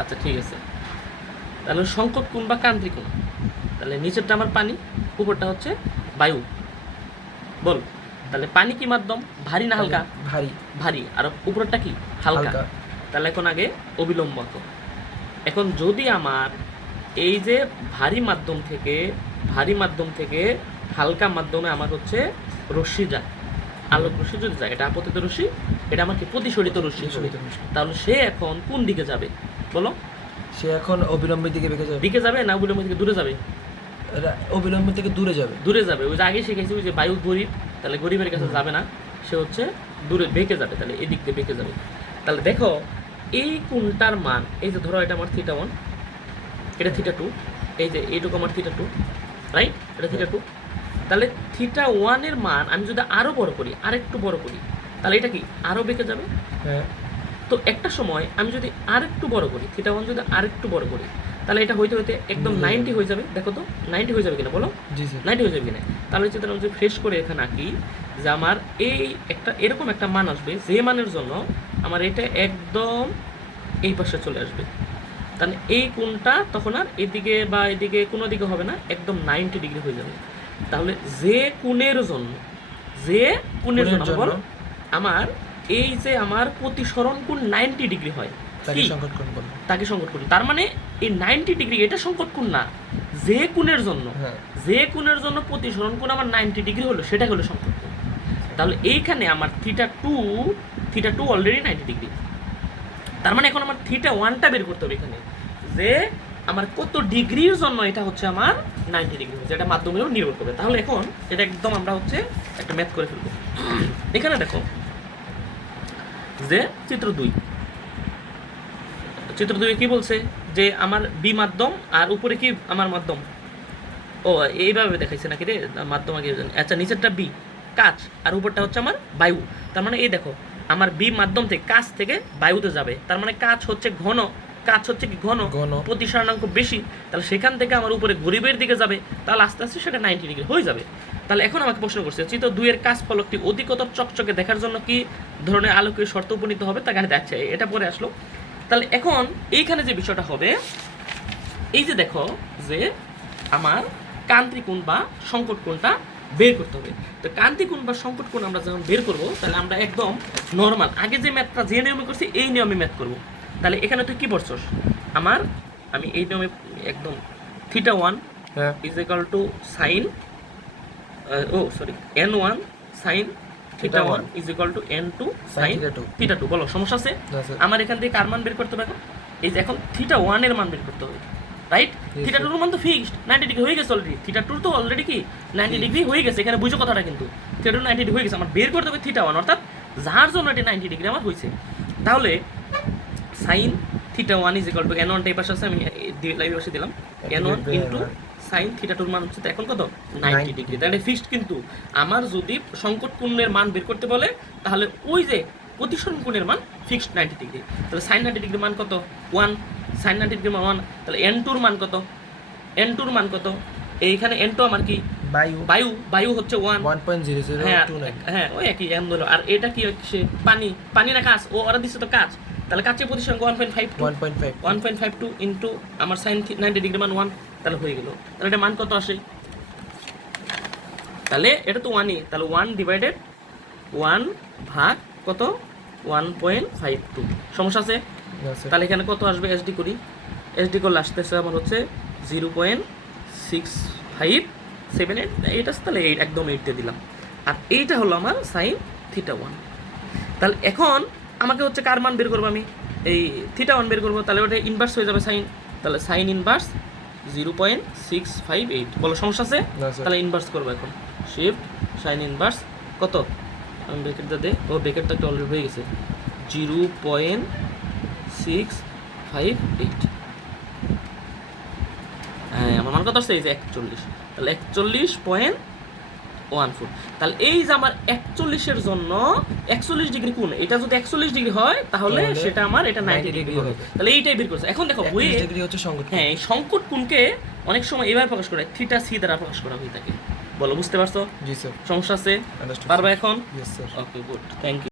আচ্ছা ঠিক আছে, তাহলে সংকট কোণ বা ক্রান্তি কোণ, তাহলে নিচেরটা আমার পানি, উপরটা হচ্ছে বায়ু। বল, তাহলে পানি কি মাধ্যম, ভারী না হালকা? ভারী। ভারী। আর উপরটা কি, হালকা। তাহলে এখন আগে অবিলম্ব আঁকো। এখন যদি আমার এই যে ভারী মাধ্যম থেকে হালকা মাধ্যমে আমার হচ্ছে রশ্মি যায়, আলোক রশ্মি যদি যায়, এটা আপতিত রশ্মি, এটা আমার কি প্রতিসরিত রশ্মি হবে। তাহলে সে এখন কোন দিকে যাবে বলো? সে এখন অবিলম্বের দিকে দিকে যাবে না অবিলম্বের দিকে দূরে যাবে? অবিলম্বের থেকে দূরে যাবে। দূরে যাবে। ওই যে আগে শিখেছি ওই যে বায়ু গরিব, তাহলে গরিবের কাছে যাবে না, সে হচ্ছে দূরে বেঁকে যাবে, তাহলে এদিক দিয়ে বেঁকে যাবে। তাহলে দেখো এই কোণটার মান, এই যে ধরো এটা আমার θ1, এটা θ2, এই যে এইটুকু আমার θ2, রাইট, এটা θ2। তাহলে θ1 এর মান আমি যদি আরো বড় করি, আরেকটু বড় করি, তাহলে এটা কি আরো বেঁকে যাবে। হ্যাঁ। তো একটা সময় আমি যদি আরেকটু বড় করি, θ1 যদি আরেকটু বড় করি, তাহলে এটা হইতে হইতে একদম 90 হয়ে যাবে। দেখো তো 90 হয়ে যাবে কিনা বলো? জি স্যার। 90 হয়ে যাবে কিনা? তাহলে হচ্ছে আমি যদি ফ্রেশ করে এখানে আঁকি যে আমার এই একটা এরকম একটা মান আসবে, যে মানের জন্য আমার এটা একদম এই পাশে চলে আসবে। তাহলে এই কোণটা তখন আর এদিকে বা এদিকে কোনো দিকে হবে না, একদম 90 ডিগ্রি হয়ে যাবে। তাহলে যে কোণের জন্য বল আমার এই যে আমার প্রতিসরণ কোণ 90 ডিগ্রি হয়, তাকে সংকট কোণ বলে। তাকে সংকট কোণ। তার মানে এই 90 ডিগ্রি এটা সংকট কোণ না, যে কোণের জন্য প্রতিসরণ কোণ আমার 90 ডিগ্রি হলো সেটা হলো সংকট কোণ। তাহলে এইখানে আমার θ2 অলরেডি 90 ডিগ্রি। তার মানে এখন আমার θ1টা বের করতে হবে এখানে, যে আমার কত ডিগ্রির জন্য এটা হচ্ছে আমার 90 ডিগ্রি হচ্ছে, এটা মাধ্যমেও নির্ভর করবে। তাহলে এখন এটা একদম আমরা হচ্ছে একটা ম্যাথ করে ফেলবো। এখানে দেখো যে চিত্র 2 কি বলছে যে আমার বি মাধ্যম আর উপরে কি আমার মাধ্যম, ও এইভাবে দেখাইছে নাকি রে মাধ্যম আগে। আচ্ছা নিচেরটা বি কাচ আর উপরটা হচ্ছে আমার বায়ু। তার মানে এই দেখো আমার বি মাধ্যম থেকে কাচ থেকে বায়ুতে যাবে, তার মানে কাচ হচ্ছে ঘন, প্রতিসরণাঙ্ক বেশি, তাহলে সেখান থেকে আমার উপরে গরিবের দিকে যাবে, তাহলে আস্তে আস্তে সেটা 90 ডিগ্রি হয়ে যাবে। তাহলে এখন আমাকে প্রশ্ন করছে চিত্র 2 এর কাচ ফলকটি অধিকতর চকচকে দেখার জন্য কি ধরনের আলোকের শর্ত উপনীত হবে, তা গাড়ি যাচ্ছে, এটা পরে আসলো। তাহলে এখন এইখানে যে বিষয়টা হবে, এই যে দেখো যে আমার ক্রান্তি কোণ বা সংকট কোণটা বের করতে হবে। তো ক্রান্তি কোণ বা সংকট কোণ আমরা যখন বের করব, তাহলে আমরা একদম নর্মাল আগে যে ম্যাথটা যে নিয়মে করছি এই নিয়মে ম্যাথ করব। তাহলে এখানে তুই কি পড়ছস, আমি এই নিয়মে একদম θ1 is equal to sine n1 sine θ1 is equal to n2 sine θ2। বলো সমস্যা আছে? আমার এখান থেকে কার মান বের করতে হবে এখন? এই যে এখন θ1 এর মান বের করতে হবে, রাইট? θ2 এর মান তো ফিক্সড 90 ডিগ্রি হয়ে গেছে অলরেডি, θ2 তো অলরেডি কি 90 ডিগ্রি হয়ে গেছে, এখানে বুঝো কথাটা কিন্তু θ2 90 ডিগ্রি হয়ে গেছে, আমার বের করতে হবে θ1, অর্থাৎ যার জন্য এটা 90 ডিগ্রি আমার হয়েছে। তাহলে sign θ1 is equal two n1 টা এই পাশে আছে, আমি লাইভে বসে দিলাম n1 ইনটু সাইন θ2 এর মান হচ্ছে এখন কত 90 ডিগ্রি। তাহলে ফিক্সড, কিন্তু আমার যদি সংকট কোণের মান বের করতে বলে তাহলে ওই যে প্রতিসরণ কোণের মান ফিক্সড 90 ডিগ্রি। তাহলে সাইন 90 ডিগ্রির মান কত 1, সাইন 90 ডিগ্রির মান 1। তাহলে n2 এর মান কত এইখানে n2 আমার কি বায়ু হচ্ছে 1.0029। হ্যাঁ ওই একই n ধরো। আর এটা কি হচ্ছে পানি না কাঁচ, ওরা দিচ্ছে তো কাঁচ, তাহলে কাঁচের প্রতিসরণ 1.52 ইনটু আমার সাইন 90 ডিগ্রি মান 1, তাহলে হয়ে গেল। তাহলে এটা মান কত আসে? তাহলে এটা তো 1ই, তাহলে 1 ডিভাইডেড 1 ভাগ কত 1.52। সমস্যা আছে? তাহলে এখানে কত আসবে? এসডি করলে আসতেছে আমার হচ্ছে 0.6578, এটা তাহলে একদম 8 দিয়ে দিলাম। আর এইটা হলো আমার সাইন θ1। তাহলে এখন আমাকে হচ্ছে কার মান বের করবো, আমি এই θ1 বের করবো, তাহলে ওটা ইনভার্স হয়ে যাবে সাইন, তাহলে সাইন ইনভার্স 0.658। বলো সমস্যা আছে? তাহলে ইনভার্স করবো এখন, শিফট সাইন ইনভার্স কত, আমি ব্র্যাকেটটা দে, ও ব্র্যাকেটটা একটা অলরেডি হয়ে গেছে 0.658। হ্যাঁ আমার মান কত আসছে? এই যে 41, তাহলে 41.14। তাহলে এই যে আমার 41-এর জন্য 41 ডিগ্রি কোণ, এটা যদি 41 ডিগ্রি হয় তাহলে সেটা আমার এটা 90 ডিগ্রি হবে। তাহলে এইটাই বের করছে। এখন দেখো বইয়ে হ্যাঁ এই সংকট কোণকে অনেক সময় এইভাবে প্রকাশ করা হয়, θc দ্বারা প্রকাশ করা হয়ে থাকে। বলো বুঝতে পারছো? জি স্যার। সমস্যা আছে? পারবা এখন? Yes sir. Okay good, thank you.